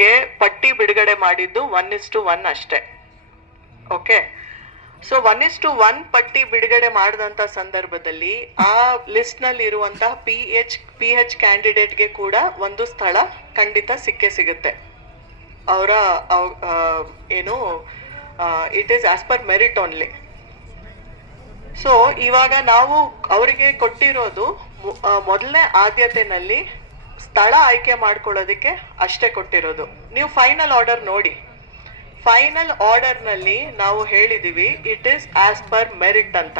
ಕ್ಯಾಂಡಿಡೇಟ್ಗೆ ಪಟ್ಟಿ ಬಿಡುಗಡೆ ಮಾಡಿದ್ದು 1:1 ಅಷ್ಟೇ. ಓಕೆ, ಸೊ 1:1 ಪಟ್ಟಿ ಬಿಡುಗಡೆ ಮಾಡಿದಂಥ ಸಂದರ್ಭದಲ್ಲಿ ಆ ಲಿಸ್ಟ್ನಲ್ಲಿ ಇರುವಂತಹ ಪಿ ಎಚ್ ಕ್ಯಾಂಡಿಡೇಟ್ಗೆ ಕೂಡ ಒಂದು ಸ್ಥಳ ಖಂಡಿತ ಸಿಗುತ್ತೆ. ಅವರ ಏನು it is as per merit only. So ಇವಾಗ ನಾವು ಅವರಿಗೆ ಕೊಟ್ಟಿರೋದು ಮೊದಲನೇ ಆದ್ಯತೆನಲ್ಲಿ ಸ್ಥಳ ಆಯ್ಕೆ ಮಾಡ್ಕೊಳ್ಳೋದಕ್ಕೆ ಅಷ್ಟೇ ಕೊಟ್ಟಿರೋದು. ನೀವು ಫೈನಲ್ ಆರ್ಡರ್ ನೋಡಿ, ಫೈನಲ್ ಆರ್ಡರ್ನಲ್ಲಿ ನಾವು ಹೇಳಿದೀವಿ it is as per merit ಅಂತ.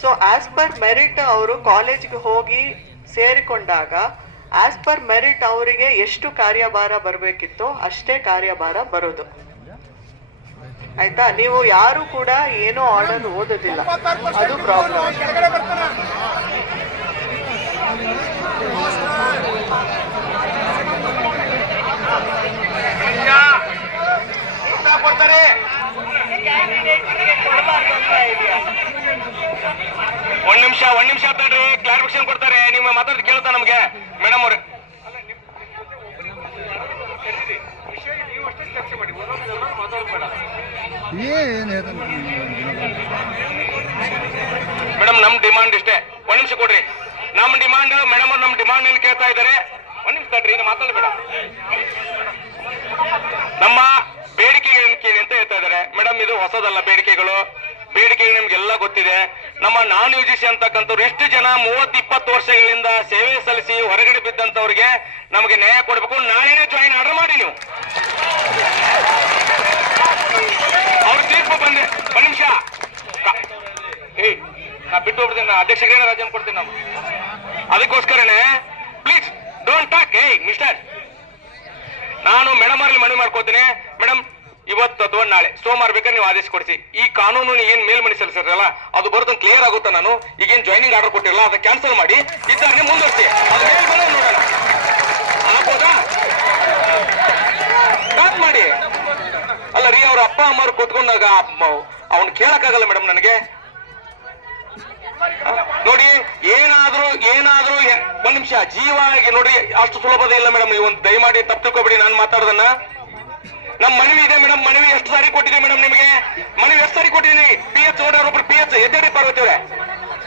ಸೊ ಆಸ್ ಪರ್ ಮೆರಿಟ್ ಅವರು ಕಾಲೇಜ್ಗೆ ಹೋಗಿ ಸೇರಿಕೊಂಡಾಗ ಆಸ್ ಪರ್ ಮೆರಿಟ್ ಅವರಿಗೆ ಎಷ್ಟು ಕಾರ್ಯಭಾರ ಬರಬೇಕಿತ್ತೋ ಅಷ್ಟೇ ಕಾರ್ಯಭಾರ ಬರೋದು. ಆಯ್ತಾ? ನೀವು ಯಾರು ಕೂಡ ಏನೋ ಆರ್ಡರ್ ಓದೋದಿಲ್ಲ, ಅದು ಪ್ರಾಬ್ಲಮ್. ಒಂದ್ ನಿಮಿಷ ತಡ್ರಿ, ಕ್ಲಾರಿಫಿಕೇಶನ್ ಕೊಡ್ತಾರೆ. ನಿಮ್ಮ ಮಾತಾಡಿ ಕೇಳ್ತಾ ನಮ್ಗೆ ಮೇಡಮ್ ಅವ್ರೆ. ಮೇಡಮ್ ನಮ್ ಡಿಮಾಂಡ್ ಇಷ್ಟೇ. ಒಂದ್ ನಿಮಿಷ ಕೊಡ್ರಿ. ನಮ್ ಡಿಮಾಂಡ್ ಮೇಡಮ್ ಅವ್ರು ನಮ್ ಡಿಮಾಂಡ್ ಏನ್ ಕೇಳ್ತಾ ಇದಾರೆ. ಒಂದ್ ನಿಮಿಷ ತಡ್ರಿ, ಮಾತಾಡ್ಬೇಡ. ನಮ್ಮ ಬೇಡಿಕೆ ಅಂತ ಹೇಳ್ತಾ ಇದಾರೆ ಮೇಡಮ್. ಇದು ಹೊಸದಲ್ಲ ಬೇಡಿಕೆಗಳು ನಿಮ್ಗೆಲ್ಲ ಗೊತ್ತಿದೆ. ನಮ್ಮ ನಾನ್ ಯುಜಿಸಿ ಅಂತಕ್ಕಂಥವ್ರು ಎಷ್ಟು ಜನ 30-20 ವರ್ಷಗಳಿಂದ ಸೇವೆ ಸಲ್ಲಿಸಿ ಹೊರಗಡೆ ಬಿದ್ದಂತವ್ರಿಗೆ ನಮಗೆ ನ್ಯಾಯ ಕೊಡ್ಬೇಕು. ನಾಳೆನೇ ಜಾಯಿನ್ ಆರ್ಡರ್ ಮಾಡಿ. ನೀವು ಅವ್ರ ತೀರ್ಪು ಬಂದೆ. ಒಂದ್ ನಿಮಿಷ ನಾ ಬಿಟ್ಟು ಹೋಗ್ಬಿಡ್ತೀನಿ. ಅಧ್ಯಕ್ಷರಿಗೆ ರಾಜನ್ ಕೊಡ್ತೀನಿ ನಾವು. ಅದಕ್ಕೋಸ್ಕರನೇ ಪ್ಲೀಸ್ ಡೋಂಟ್ ಟಾಕ್. ಮಿಸ್ಟರ್, ನಾನು ಮೇಡಮ್ ಅವ್ರಲ್ಲಿ ಮನವಿ ಮಾಡ್ಕೋತೀನಿ. ಮೇಡಮ್, ಇವತ್ತು ಅಥವಾ ನಾಳೆ ಸೋಮವಾರ ಬೇಕಾದ್ರೆ ನೀವು ಆದೇಶ ಕೊಡಿಸಿ. ಈ ಕಾನೂನು ಏನ್ ಮೇಲ್ಮನೆ ಸಲ್ಲಿಸಿರಲ್ಲ ಅದು ಬರೋದನ್ನ ಕ್ಲಿಯರ್ ಆಗುತ್ತಾ? ನಾನು ಈಗೇನ್ ಜಾಯ್ನಿಂಗ್ ಆರ್ಡರ್ ಕೊಟ್ಟಿರಲ್ಲ ಅದನ್ನ ಕ್ಯಾನ್ಸಲ್ ಮಾಡಿ ಇದ್ದಾರನೆ ಮುಂದುವರಿಸಿ. ಅದು ಮೇಲ್ಮನೆ ನೋಡೋಣ ಆಗ್ಬೋದಾ? ಸ್ಟಾರ್ಟ್ ಮಾಡಿ. ಅಲ್ಲ ರೀ, ಅವ್ರ ಅಪ್ಪ ಅಮ್ಮವ್ರು ಕೊಟ್ಕೊಂಡಾಗ ಅವ್ನು ಕೇಳಕ್ಕಾಗಲ್ಲ ಮೇಡಮ್ ನನಗೆ. ನೋಡಿ, ಏನಾದ್ರೂ ಒಂದ್ ನಿಮಿಷ ಜೀವ ನೋಡಿ, ಅಷ್ಟು ಸುಲಭದ ಇಲ್ಲ ಮೇಡಮ್. ನೀವು ಒಂದು ದಯಮಾಡಿ ತಪ್ಪು ತಿಳ್ಕೊಬೇಡಿ ನಾನು ಮಾತಾಡೋದನ್ನ. ನಮ್ ಮನವಿ ಇದೆ ಮೇಡಮ್. ಮನವಿ ಎಷ್ಟು ಸಾರಿ ಕೊಟ್ಟಿದ್ದೀವಿ ಮೇಡಮ್ ನಿಮಗೆ? ಮನವಿ ಎಷ್ಟು ಸಾರಿ ಕೊಟ್ಟಿದ್ದೀನಿ? ಪಿ ಎಚ್ ಒಬ್ಬರು ಪಿ ಎಚ್ ಎದ್ದೇಳಿ ಪಾರ್ವತಿ ಅವರೇ,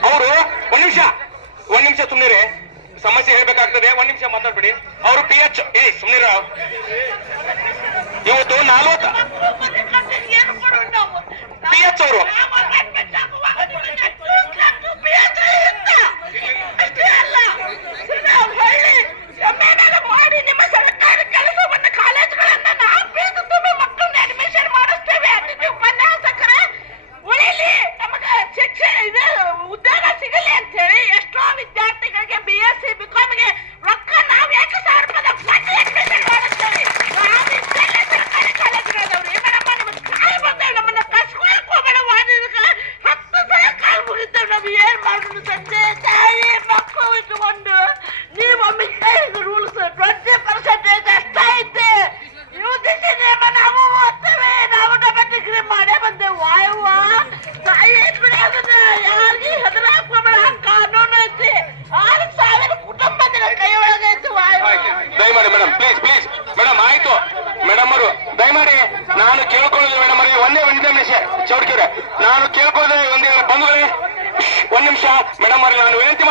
ಅವರು ಒಂದ್ ನಿಮಿಷ ಸುಮ್ನಿರಿ, ಸಮಸ್ಯೆ ಹೇಳ್ಬೇಕಾಗ್ತದೆ. ಒಂದ್ ನಿಮಿಷ ಮಾತಾಡ್ಬಿಡಿ. ಅವರು ಪಿ ಎಚ್ ಸುಮ್ನಿರ. ಇವತ್ತು 40 ಪಿ ಎಚ್ ಅವರು ಮಾಡಿ ನಿಮ್ಮ ಸರ್ಕಾರಿ ಕೆಲಸವನ್ನು ಕಾಲೇಜುಗಳನ್ನ ನಾವು ಬೀದು ತುಂಬಿ ಮಕ್ಕಳನ್ನ ಅಡ್ಮಿಷನ್ ಮಾಡಿಸ್ತೇವೆ. ಉಪನ್ಯಾಸಕರೇ ಉಳಿಲಿ, ನಮಗೆ ಶಿಕ್ಷೆ ಇದೆ, ಉದ್ಯೋಗ ಸಿಗಲಿ ಅಂತ ಹೇಳಿ ಎಷ್ಟೋ ವಿದ್ಯಾರ್ಥಿಗಳಿಗೆ BSc BComಗೆ ರೊಕ್ಕ ನಾವು 2,000 ರೂಪಾಯಿ ಅಡ್ಮಿಷನ್ ಮಾಡಿಸ್ತೇವೆ. ಸರ್ಕಾರಿ ಕಾಲೇಜುಗಳದವ್ರು ಮೇಡಮ್ಮ ನಿಮಗೆ ಕಾಲ್ ಬಂದೇವೆ, ನಮ್ಮನ್ನ ಕಸ್ಕೊಳಕ್ ಹೋಗಬೇಡ. 10 ಸಲ ಕಾಲ್ ಮುಗಿದ್ದೇವೆ. ನಾವು ಏನ್ ಮಾಡೋದು? ತಂದೆ ತಾಯಿ ಮಕ್ಕಳು ಇಟ್ಕೊಂಡು ನೀವೊಮ್ಮೆ ರೂಲ್ಸ್ 20% ಅಷ್ಟೈತೆ. UGC ನೇಮ ನಾವು ಓದ್ತೇವೆ, ನಾವು ಡಬಲ್ ಡಿಗ್ರಿ ಮಾಡೇ ಬಂದೇವು. ವಾಯವ್ವ ತಾಯಿ ಬಿಡೋದನ್ನ ಯಾರಿಗೆ ಹೆದರಾಕೋಬೇಡ, ಕಾನೂನು ಐತಿ. 6,000 ಕುಟುಂಬದ ಕೈ ಒಳಗೆ ಐತಿ. ದಯಮಾಡಿ ಮೇಡಮ್, ಪ್ಲೀಸ್ ಮೇಡಮ್. ಆಯ್ತು ಮೇಡಮ್ ಅವರು, ದಯಮಾಡಿ ನಾನು ಕೇಳ್ಕೊಳ್ಳೋದು ಮೇಡಮ್ ಅವರಿಗೆ ಒಂದೇ ನಿಮಿಷ ಚೌಡ್ಕಿವ್ರೆ, ನಾನು ಕೇಳ್ಕೊಳ್ಳೋದು ಒಂದೇ ಬಂಧುಗಳೇ. ಒಂದ್ ನಿಮಿಷ ಮೇಡಮ್ ಅವ್ರಿಗೆ ನಾನು ವಿನಂತಿ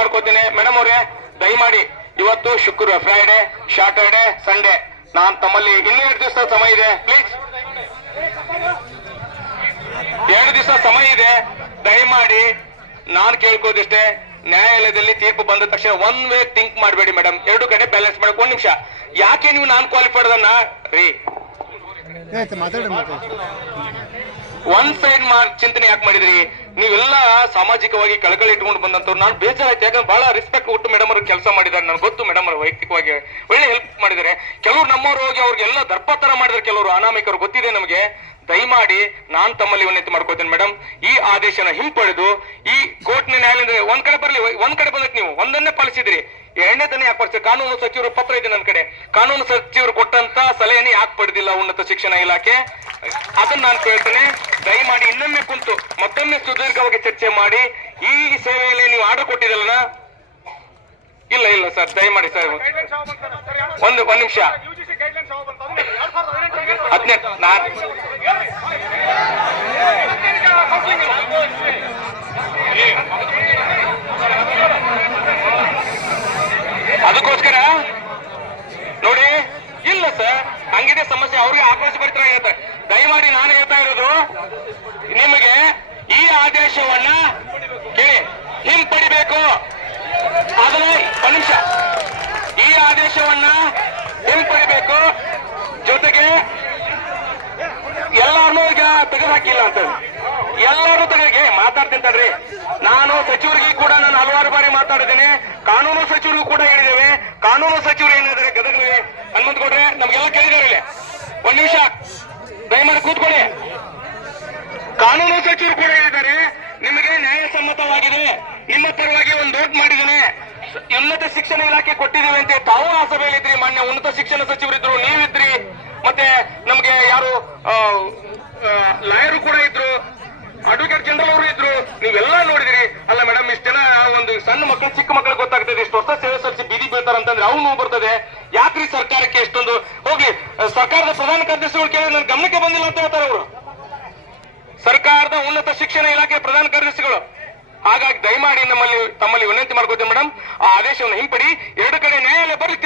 ಮಾಡ್ಕೋತೀನಿ. ಮೇಡಮ್ ಅವರೇ ದಯಮಾಡಿ ಇವತ್ತು ಶುಕ್ರವಾರ, ಫ್ರೈಡೆ, ಸಾಟರ್ಡೆ, ಸಂಡೇ ನಾನು ತಮ್ಮಲ್ಲಿ ಇನ್ನೂ 2 ದಿವಸ ಸಮಯ ಇದೆ. ಪ್ಲೀಸ್ 2 ದಿವಸ ಸಮಯ ಇದೆ. ದಯಮಾಡಿ ನಾನು ಕೇಳ್ಕೋದಿಷ್ಟೇ, ನ್ಯಾಯಾಲಯದಲ್ಲಿ ತೀರ್ಪು ಬಂದ ತಕ್ಷಣ ಒನ್ ವೇ ಥಿಂಕ್ ಮಾಡಬೇಡಿ ಮೇಡಮ್. 2 ಕಡೆ ಬ್ಯಾಲೆನ್ಸ್ ಮಾಡಕ್. 1 ನಿಮಿಷ, ಯಾಕೆ ನೀವು ನಾನ್ ಕ್ವಾಲಿಫೈಡ್ ಅದನ್ನ ರೀ ಒನ್ ಸೈಡ್ ಚಿಂತನೆ ಯಾಕೆ ಮಾಡಿದ್ರಿ? ನೀವೆಲ್ಲ ಸಾಮಾಜಿಕವಾಗಿ ಕಳಕಳಿ ಇಟ್ಕೊಂಡು ಬಂದಂತವ್ರು. ನಾನು ಬೇಜಾರಾಯ್ತು, ಯಾಕಂದ್ರೆ ಬಹಳ ರೆಸ್ಪೆಕ್ಟ್ ಕೊಟ್ಟು ಮೇಡಮ್ ಅವ್ರಿಗೆ ಕೆಲಸ ಮಾಡಿದ್ದಾರೆ. ನನಗೆ ಗೊತ್ತು ಮೇಡಮ್ ಅವ್ರು ವೈಯಕ್ತಿಕವಾಗಿ ಒಳ್ಳೆ ಹೆಲ್ಪ್ ಮಾಡಿದ್ದಾರೆ. ಕೆಲವರು ನಮ್ಮವ್ರು ಹೋಗಿ ಅವ್ರಿಗೆಲ್ಲ ದರ್ಪತರ ಮಾಡಿದ್ದಾರೆ, ಕೆಲವರು ಅನಾಮಿಕರು ಗೊತ್ತಿದೆ ನಮಗೆ. ದಯಮಾಡಿ ನಾನು ತಮ್ಮಲ್ಲಿ ವಿನಂತಿ ಮಾಡ್ಕೋತೇನೆ ಮೇಡಮ್, ಈ ಆದೇಶನ ಹಿಂಪಡೆದು ಈ ಕೋರ್ಟ್ನ ನ್ಯಾಯಾಲಯದ ಒಂದ್ ಕಡೆ ಬರಲಿ. ಒಂದ್ ಕಡೆ ಬಂದಕ್ಕೆ ನೀವು ಒಂದನ್ನೇ ಪಾಲಿಸಿದ್ರಿ, 2ನೇ ತಾನೇ ಯಾಕೆ ಪಡಿಸಿದ್ರಿ? ಕಾನೂನು ಸಚಿವರು ಪತ್ರ ಇದೆ ನನ್ನ ಕಡೆ. ಕಾನೂನು ಸಚಿವರು ಕೊಟ್ಟಂತ ಸಲಹೆನೇ ಯಾಕೆ ಪಡೆದಿಲ್ಲ ಉನ್ನತ ಶಿಕ್ಷಣ ಇಲಾಖೆ? ಅದನ್ನ ನಾನು ಕೇಳ್ತೇನೆ. ದಯಮಾಡಿ ಇನ್ನೊಮ್ಮೆ ಕುಂತು ಮತ್ತೊಮ್ಮೆ ಸುದೀರ್ಘವಾಗಿ ಚರ್ಚೆ ಮಾಡಿ ಈ ಸೇವೆಯಲ್ಲಿ ನೀವು ಆರ್ಡರ್ ಕೊಟ್ಟಿದ್ದಲ್ಲ, ಇಲ್ಲ ಇಲ್ಲ ಸರ್, ದಯಮಾಡಿ ಸರ್ ಒಂದು ನಿಮಿಷ. 18 ನಾನು ಅದಕ್ಕೋಸ್ಕರ ನೋಡಿ, ಇಲ್ಲ ಸರ್, ಹಂಗಿದೆ ಸಮಸ್ಯೆ. ಅವ್ರಿಗೆ ಆಕ್ರೋಶ ಭರಿತರಾಗಿರುತ್ತೆ. ದಯಮಾಡಿ ನಾನು ಹೇಳ್ತಾ ಇರೋದು, ನಿಮಗೆ ಈ ಆದೇಶವನ್ನ ಕೇಳಿ ಹಿಂಪಡಿಬೇಕು. ಅದನ್ನ ಒಂದು ನಿಮಿಷ, ಈ ಆದೇಶವನ್ನ ಹಿಂಪಡಿಬೇಕು. ಜೊತೆಗೆ ಎಲ್ಲಾರನ್ನೂ ಈಗ ತೆಗೆದುಹಾಕಿಲ್ಲ ಅಂತ, ಎಲ್ಲರೂ ತೆಗೆಗೆ ಮಾತಾಡ್ತೀನಿ ತಡ್ರಿ. ನಾನು ಸಚಿವರಿಗೆ ಕೂಡ ನಾನು ಹಲವಾರು ಬಾರಿ ಮಾತಾಡಿದ್ದೇನೆ, ಕಾನೂನು ಸಚಿವರಿಗೂ ಕೂಡ ಹೇಳಿದ್ದೇವೆ. ಕಾನೂನು ಸಚಿವರು ಏನಾದ್ರೆ ಗದಗನಲ್ಲಿ ಹನುಮಂತಗೌಡ್ರೆ ನಮ್ಗೆಲ್ಲ ಕೇಳಿದಾರೆ ಇಲ್ಲಿ. ಒಂದ್ ನಿಮಿಷ ದಯಮಾಡಿ ಕೂತ್ಕೊಳ್ಳಿ. ಕಾನೂನು ಸಚಿವರು ಕೂಡ ಹೇಳಿದ್ದಾರೆ ನಿಮಗೆ ನ್ಯಾಯಸಮ್ಮತವಾಗಿದೆ, ನಿಮ್ಮ ಪರವಾಗಿ ಒಂದು ನೋಟ್ ಮಾಡಿದ್ದೇನೆ, ಉನ್ನತ ಶಿಕ್ಷಣ ಇಲಾಖೆ ಕೊಟ್ಟಿದ್ದೀವಿ ಅಂತ ತಾವು ಆ ಸಭೆಯಲ್ಲಿದ್ರಿ. ಮಾನ್ಯ ಉನ್ನತ ಶಿಕ್ಷಣ ಸಚಿವರಿದ್ರು, ನೀವಿದ್ರಿ, ಮತ್ತೆ ನಮ್ಗೆ ಯಾರು ಲಾಯರು ಕೂಡ ಇದ್ರು, ಅಡ್ವೊಕೇಟ್ ಜನರಲ್ ಅವರು ಇದ್ರು, ನೀವೆಲ್ಲ ನೋಡಿದಿರಿ. ಅಲ್ಲ ಮೇಡಮ್, ಇಷ್ಟೆಲ್ಲ ಒಂದು ಸಣ್ಣ ಮಕ್ಕಳು, ಚಿಕ್ಕ ಮಕ್ಕಳು ಗೊತ್ತಾಗ್ತದೆ, ಇಷ್ಟು ಹೊಸ ಸೇವೆ ಸಲ್ಲಿಸಿ ಬೀದಿ ಬೀಳ್ತಾರ ಅಂತಂದ್ರೆ ಅವ್ನು ಬರ್ತದೆ. ಯಾಕ್ರಿ ಸರ್ಕಾರಕ್ಕೆ ಎಷ್ಟೊಂದು ಹೋಗ್ಲಿ, ಸರ್ಕಾರದ ಪ್ರಧಾನ ಕಾರ್ಯದರ್ಶಿಗಳು ಕೇಳಿ ನನ್ನ ಗಮನಕ್ಕೆ ಬಂದಿಲ್ಲ ಅಂತ ಹೇಳ್ತಾರೆ ಅವರು, ಸರ್ಕಾರದ ಉನ್ನತ ಶಿಕ್ಷಣ ಇಲಾಖೆ ಪ್ರಧಾನ ಕಾರ್ಯದರ್ಶಿಗಳು. ಹಾಗಾಗಿ ದಯಮಾಡಿ ತಮ್ಮಲ್ಲಿ ವಿನಂತಿ ಮಾಡ್ಕೋತೀನಿ ಮೇಡಮ್, ಆ ಆದೇಶವನ್ನು ಹಿಂಪಡಿ. ಎರಡು ಕಡೆ ನ್ಯಾಯಾಲಯ ಬರ್ಲಿ,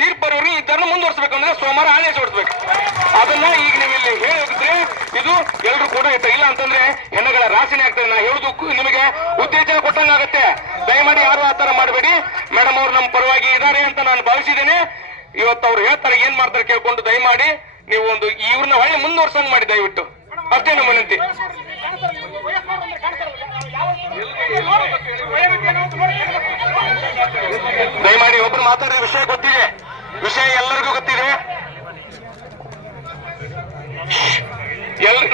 ತೀರ್ಪು ಬರೋರು ಇದನ್ನು ಮುಂದುವರಿಸಬೇಕು ಅಂದ್ರೆ ಸೋಮವಾರ ಆದೇಶ ಹೊರಡಿಸಬೇಕು. ಅದನ್ನ ಈಗ ನೀವು ಇಲ್ಲಿ ಹೇಳಿ ಹೋಗಿದ್ರೆ ಇದು ಎಲ್ಲರೂ ಕೂಡ ಇಲ್ಲ ಅಂತಂದ್ರೆ ಹೆಣ್ಣುಗಳ ರಾಶಿನೇ ಆಗ್ತದೆ. ನಾ ಹೇಳುದು ನಿಮಗೆ ಉತ್ತೇಜನ ಕೊಟ್ಟಂಗಾಗತ್ತೆ. ದಯಮಾಡಿ ಯಾರು ಆ ತರ ಮಾಡಬೇಡಿ. ಮೇಡಮ್ ಅವ್ರು ನಮ್ಮ ಪರವಾಗಿ ಇದ್ದಾರೆ ಅಂತ ನಾನು ಭಾವಿಸಿದ್ದೇನೆ. ಇವತ್ತು ಅವ್ರು ಹೇಳ್ತಾರೆ, ಏನ್ ಮಾಡ್ತಾರೆ ಕೇಳ್ಕೊಂಡು ದಯಮಾಡಿ ನೀವು ಒಂದು ಇವ್ರನ್ನ ಹೊಳ್ಳಿ ಮುಂದುವರ್ಸಂಗ್ ಮಾಡಿ ದಯವಿಟ್ಟು, ಅಷ್ಟೇ ನಮ್ಮ ವಿನಂತಿ. ದಯಮಾಡಿ ಒಬ್ರು ಮಾತಾಡಿದ ವಿಷಯ ಗೊತ್ತಿದೆ, ವಿಷಯ ಎಲ್ಲರಿಗೂ ಗೊತ್ತಿದೆ.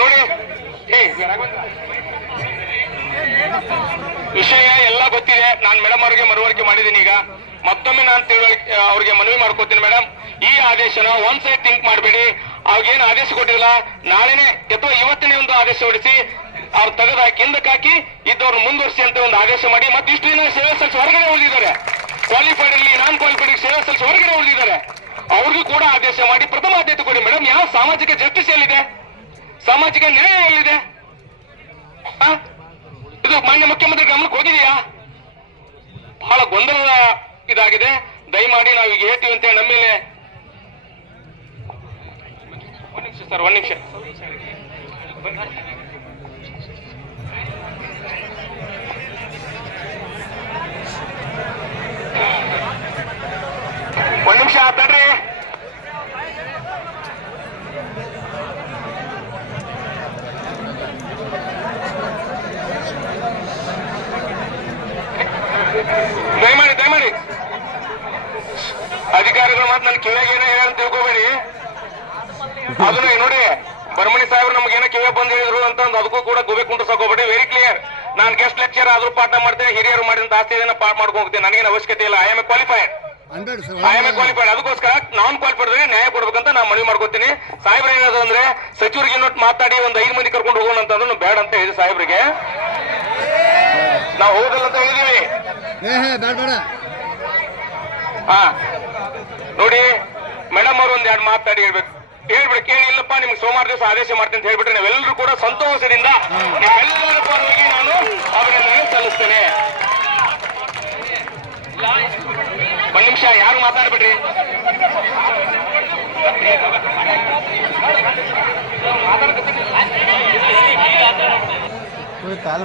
ನೋಡಿ, ವಿಷಯ ಎಲ್ಲ ಗೊತ್ತಿದೆ. ನಾನು ಮೇಡಮ್ ಅವರಿಗೆ ಮನವರಿಕೆ ಮಾಡಿದ್ದೀನಿ. ಈಗ ಮತ್ತೊಮ್ಮೆ ನಾನು ಅವ್ರಿಗೆ ಮನವಿ ಮಾಡ್ಕೋತೀನಿ. ಮೇಡಮ್, ಈ ಆದೇಶನ ಒಂದ್ ಸೈಡ್ ಥಿಂಕ್ ಮಾಡಬೇಡಿ. ಅವಾಗೇನು ಆದೇಶ ಕೊಟ್ಟಿಲ್ಲ, ನಾಳೆನೆ ಅಥವಾ ಇವತ್ತಿನೇ ಒಂದು ಆದೇಶ ಹೊಡಿಸಿ ಅವ್ರು ತೆಗೆದಾಕಿ ಹಿಂದಕ್ಕೆ ಹಾಕಿ ಇದ್ದವ್ರು ಮುಂದುವರಿಸಿ ಅಂತ ಒಂದು ಆದೇಶ ಮಾಡಿ. ಮತ್ತೆ ಇಷ್ಟು ದಿನ ಸೇವೆ ಸಲ್ಲಿಸಿ ಹೊರಗಡೆ ಉಳಿದಿದ್ದಾರೆ, ಕ್ವಾಲಿಫೈಡ್ ಇರಲಿ ನಾನ್ ಕ್ವಾಲಿಫೈಡ್ ಸೇವೆ ಸಲ್ಲಿಸಿ ಹೊರಗಡೆ ಉಳಿದಿದ್ದಾರೆ. ಅವ್ರಿಗೂ ಕೂಡ ಆದೇಶ ಮಾಡಿ ಪ್ರಥಮ ಆದ್ಯತೆ ಕೊಡಿ. ಮೇಡಮ್, ಯಾವ ಸಾಮಾಜಿಕ ಜಸ್ಟಿಸ್ ಎಲ್ಲಿದೆ, ಸಾಮಾಜಿಕ ನ್ಯಾಯ ಎಲ್ಲಿದೆ? ಇದು ಮಾನ್ಯ ಮುಖ್ಯಮಂತ್ರಿ ಗಮನಕ್ಕೆ ಹೋಗಿದೆಯಾ? ಬಹಳ ಗೊಂದಲ ಇದಾಗಿದೆ. ದಯಮಾಡಿ ನಾವು ಈಗ ಹೇಳ್ತೀವಿ ಅಂತ ನಮ್ಮ ಮೇಲೆ ಒಂದ್ ನಿಮಿಷ ಸರ್, ಒಂದ್ ನಿಮಿಷ. ಒಂದ್ ನಿಮಿಷ ತಡ್ರಿ. ದಯಮಾಡಿ ಅಧಿಕಾರಿಗಳು ಮಾತ್ರ ನನ್ನ ಕಿವಿಯಾಗ ಏನೋ ಹೇಳ ಅಂತ ತಿಳ್ಕೋಬೇಡಿ. ಅದನ್ನ ನೋಡಿ, ಬರ್ಮಣಿ ಸಾಹೇಬ್ರು ನಮ್ಗೇನೋ ಕಿವಿಯಾಗ ಬಂದ್ ಹೇಳಿದ್ರು ಅಂತ ಅದಕ್ಕೂ ಕೂಡ ಗೋಬೆ ಕುಂಡ್ರಸಾಕೋಬೇಡಿ. Very clear. ನಾನು ಗೆಸ್ಟ್ ಲೆಕ್ಚರ್ ಆದ್ರೂ ಪಾಠ ಮಾಡ್ತೇನೆ, ಹಿರಿಯರು ಮಾಡಿದಂತ ಆಸ್ತಿ ಪಾಠ ಮಾಡ್ಕೊಂಡು ಹೋಗ್ತೇನೆ. ನನಗೇನು ಅವಶ್ಯಕತೆ ಇಲ್ಲ. I am A qualified. ಅದಕ್ಕೋಸ್ಕರ ನಾನ್ ಕ್ವಾಲಿಫೈಡ್ ನ್ಯಾಯ ಕೊಡ್ಬೇಕಂತ ನಾನು ಮನವಿ ಮಾಡ್ಕೋತೀನಿ. ಸಾಹೇಬ್ರ ಏನಾದ್ರು ಅಂದ್ರೆ ಸಚಿವರಿಗೆ ಇನ್ನೊಟ್ಟು ಮಾತಾಡಿ ಒಂದ್ 5 ಮಂದಿ ಕರ್ಕೊಂಡು ಹೋಗೋಣ ಅಂತಂದ್ರೆ ಬೇಡ ಅಂತ ಹೇಳಿ ಸಾಹೇಬ್ರಿಗೆ ನಾವು ಹೋಗಲ್ಲ ಅಂತ ಹೇಳಿದೀವಿ. ಹಾ ನೋಡಿ ಮೇಡಮ್ ಅವರು ಒಂದ್ 2 ಮಾತಾಡಿ ಹೇಳ್ಬೇಕು, ಕೇಳಿ ಇಲ್ಲಪ್ಪ ನಿಮ್ಗೆ ಸೋಮವಾರ ದಿವಸ ಆದೇಶ ಮಾಡ್ತೀನಿ ಅಂತ ಹೇಳ್ಬಿಟ್ರೆ ನಾವೆಲ್ಲರೂ ಕೂಡ ಸಂತೋಷದಿಂದ ನಿಮ್ಮೆಲ್ಲರ ಪರವಾಗಿ ನಾನು ಅಭಿನಂದನೆ ಸಲ್ಲಿಸ್ತೇನೆ. ಒಂದ್ ನಿಮಿಷ ಯಾರು ಮಾತಾಡ್ಬಿಡ್ರಿ. ಕಾಲ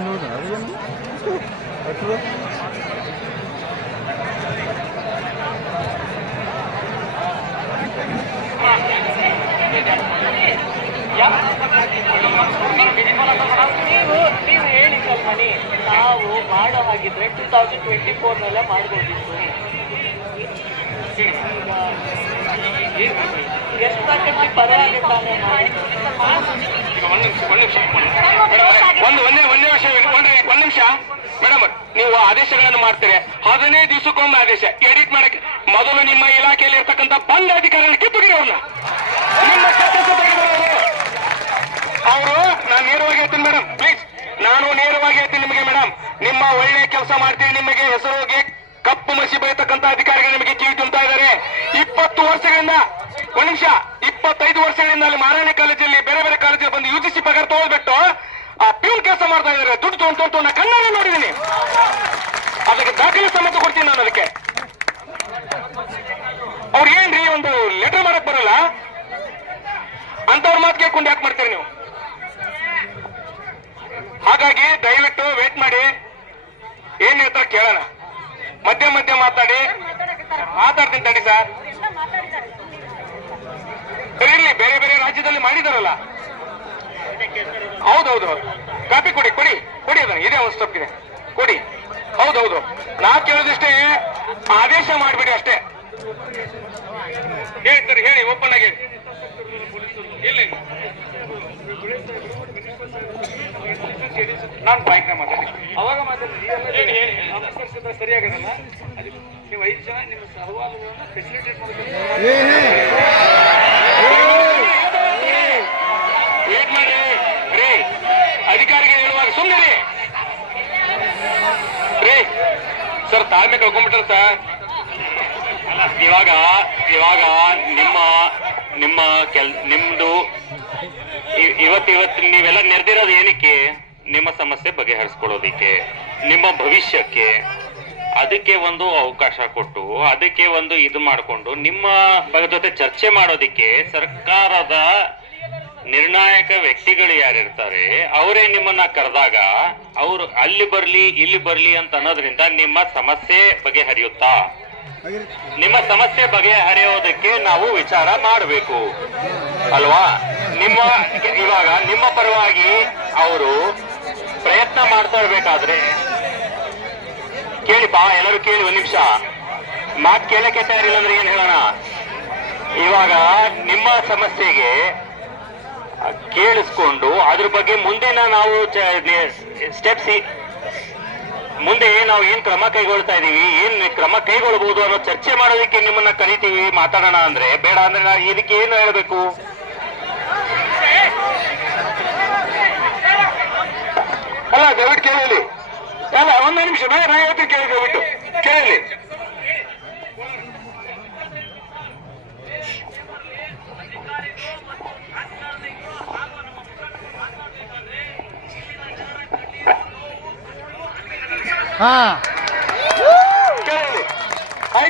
ನೀವು ಹೇಳಿ ಕಲ್ಮಣಿ, ನಾವು ಮಾಡೋ ಹಾಗಿದ್ರೆ 2024 ಮಾಡ್ಬೋದಿತ್ತು. ಎಷ್ಟು ಕಟ್ಟಿ ಪರವಾಗಿ ತಾನೇ ಒಂದ್ ನಿಮಿಷ ಮೇಡಮ್, ನೀವು ಆದೇಶಗಳನ್ನು ಮಾಡ್ತೀರಿ, 15 ದಿವಸಕ್ಕೊಮ್ಮೆ ಆದೇಶ ಎಡಿಟ್ ಮಾಡಕ್ಕೆ ಮೊದಲು ನಿಮ್ಮ ಇಲಾಖೆಯಲ್ಲಿ ಇರ್ತಕ್ಕಂಥ ಬಂದ ಅಧಿಕಾರಿಗಳನ್ನ ಕಿತ್ತುಗಿರಿ. ಅವ್ರನ್ನ ನಿಮ್ಮ ಅವರು ನಾನು ನೇರವಾಗಿ ಹೇಳ್ತೀನಿ ಮೇಡಮ್, ಪ್ಲೀಸ್, ನಾನು ನೇರವಾಗಿ ಹೇಳ್ತೀನಿ ನಿಮಗೆ ಮೇಡಮ್, ನಿಮ್ಮ ಒಳ್ಳೆ ಕೆಲಸ ಮಾಡ್ತೀನಿ, ನಿಮಗೆ ಹೆಸರು ಹೋಗಿ ಕಪ್ಪು ಮಸಿ ಬಯತಕ್ಕಂತ ಅಧಿಕಾರಿಗಳು ನಿಮಗೆ ಕಿವಿ ತುಂಬ್ತಾ ಇದ್ದಾರೆ. 20 ವರ್ಷಗಳಿಂದ, ಒಂದು ನಿಮಿಷ, 25 ವರ್ಷಗಳಿಂದ ಅಲ್ಲಿ ಮಾರಾಣಿ ಕಾಲೇಜಲ್ಲಿ ಬೇರೆ ಬೇರೆ ಕಾಲೇಜಲ್ಲಿ ಬಂದು UGC ಪಗಾರ ತಗೊಳ್ಬಿಟ್ಟು ಆ ಪ್ಯೂನ್ ಕೆಲಸ ಮಾಡ್ತಾ ಇದ್ದಾರೆ. ದುಡ್ಡು ತೊಗೊಂಡು ನಾ ಕಣ್ಣಲ್ಲಿ ನೋಡಿದ್ದೀನಿ. ಅದಕ್ಕೆ ದಾಖಲೆ ಸಮೇತ ಕೊಡ್ತೀನಿ ನಾನು. ಅದಕ್ಕೆ ಅವ್ರು ಏನ್ರಿ ಒಂದು ಲೆಟರ್ ಮಾಡಕ್ ಬರಲ್ಲ ಅಂತವ್ರ ಮಾತು ಕೇಳ್ಕೊಂಡು ಯಾಕೆ ಮಾಡ್ತೀರಿ ನೀವು? ಹಾಗಾಗಿ ದಯವಿಟ್ಟು ವೇಟ್ ಮಾಡಿ, ಏನ್ ಹೇಳ್ತಾರೆ ಕೇಳೋಣ. ಮಧ್ಯ ಮಧ್ಯ ಮಾತಾಡ್ತೀನಿ ತಡಿ ಸರ್. ಇರ್ಲಿ, ಬೇರೆ ಬೇರೆ ರಾಜ್ಯದಲ್ಲಿ ಮಾಡಿದಾರಲ್ಲ. ಹೌದೌದು, ಕಾಪಿ ಕೊಡಿ ಅದನ್ನ, ಇದೆ ಒಂದು ಸ್ಟೆಪ್ ಇದೆ, ಕೊಡಿ. ಹೌದೌದು, ನಾ ಕೇಳೋದಿಷ್ಟೇ, ಆದೇಶ ಮಾಡ್ಬಿಡಿ ಅಷ್ಟೇ. ಹೇಳ್ತಾರೆ, ಹೇಳಿ, ಓಪನ್ ಆಗಿ ಇಲ್ಲಿ. ನಾನು ಬಾಯ್ಕ ಮಾತಾಡಿ, ಅವಾಗ ಮಾತಾಡಿ, ಹೇಳಿ ಸರಿಯಾಗದಲ್ಲ. ನೀವು 5 ಜನ ನಿಮ್ಮ ಸಹವಾಲುಗಳನ್ನು ಫೆಸಿಲಿಟೇಟ್ ಮಾಡಬೇಕು. ವೇಟ್ ಮಾಡಿ ರೀ, ಅಧಿಕಾರಿಗೆ ಹೇಳುವಾಗ ಸುಮ್ಮನೆ ರೀ ಸರ್, ತಾಳ್ಮೆ ಕಳ್ಕೊಂಡ್ಬಿಟ್ರ ಸರ್. ಇವಾಗ ನಿಮ್ದು ಇವತ್ತು ನೀವೆಲ್ಲ ನೆರೆದಿರೋದು ಏನಕ್ಕೆ? ನಿಮ್ಮ ಸಮಸ್ಯೆ ಬಗೆಹರಿಸ್ಕೊಳ್ಳೋದಿಕ್ಕೆ, ನಿಮ್ಮ ಭವಿಷ್ಯಕ್ಕೆ. ಅದಕ್ಕೆ ಒಂದು ಅವಕಾಶ ಕೊಟ್ಟು, ಅದಕ್ಕೆ ಒಂದು ಇದು ಮಾಡಿಕೊಂಡು ನಿಮ್ಮ ಜೊತೆ ಚರ್ಚೆ ಮಾಡೋದಿಕ್ಕೆ ಸರ್ಕಾರದ ನಿರ್ಣಾಯಕ ವ್ಯಕ್ತಿಗಳು ಯಾರಿರ್ತಾರೆ ಅವರೇ ನಿಮ್ಮನ್ನ ಕರೆದಾಗ ಅವರು ಅಲ್ಲಿ ಬರ್ಲಿ ಇಲ್ಲಿ ಬರ್ಲಿ ಅಂತ ಅನ್ನೋದ್ರಿಂದ ನಿಮ್ಮ ಸಮಸ್ಯೆ ಬಗೆಹರಿಯುತ್ತಾ? ನಿಮ್ಮ ಸಮಸ್ಯೆ ಬಗೆಹರಿಯೋದಕ್ಕೆ ನಾವು ವಿಚಾರ ಮಾಡಬೇಕು ಅಲ್ವಾ? ಇವಾಗ ನಿಮ್ಮ ಪರವಾಗಿ ಅವರು ಪ್ರಯತ್ನ ಮಾಡ್ತಾ ಇರ್ಬೇಕಾದ್ರೆ ಕೇಳಿಪಾ, ಎಲ್ಲರೂ ಕೇಳಿ, ಒಂದು ನಿಮಿಷ. ಮಾತು ಕೇಳಕ್ಕೆ ತಯಾರಿಲ್ಲ ಅಂದ್ರೆ ಏನ್ ಹೇಳೋಣ? ಇವಾಗ ನಿಮ್ಮ ಸಮಸ್ಯೆಗೆ ಕೇಳಿಸ್ಕೊಂಡು ಅದ್ರ ಬಗ್ಗೆ ಮುಂದಿನ ನಾವು ಸ್ಟೆಪ್ಸ್, ಮುಂದೆ ನಾವು ಏನ್ ಕ್ರಮ ಕೈಗೊಳ್ತಾ ಇದೀವಿ, ಏನ್ ಕ್ರಮ ಕೈಗೊಳ್ಳಬಹುದು ಅನ್ನೋ ಚರ್ಚೆ ಮಾಡೋದಕ್ಕೆ ನಿಮ್ಮನ್ನ ಕರಿತೀವಿ, ಮಾತಾಡೋಣ ಅಂದ್ರೆ. ಬೇಡ ಅಂದ್ರೆ ನಾವು ಇದಕ್ಕೆ ಏನು ಹೇಳ್ಬೇಕು? ಅಲ್ಲ, ದಯವಿಟ್ಟು ಕೇಳಲಿ. ಅಲ್ಲ, ಒಂದು ನಿಮಿಷ, ನಾ ಹೇಳ್ತೀನಿ ಕೇಳಿ, ದಯವಿಟ್ಟು ಕೇಳಲಿ. ಹಾ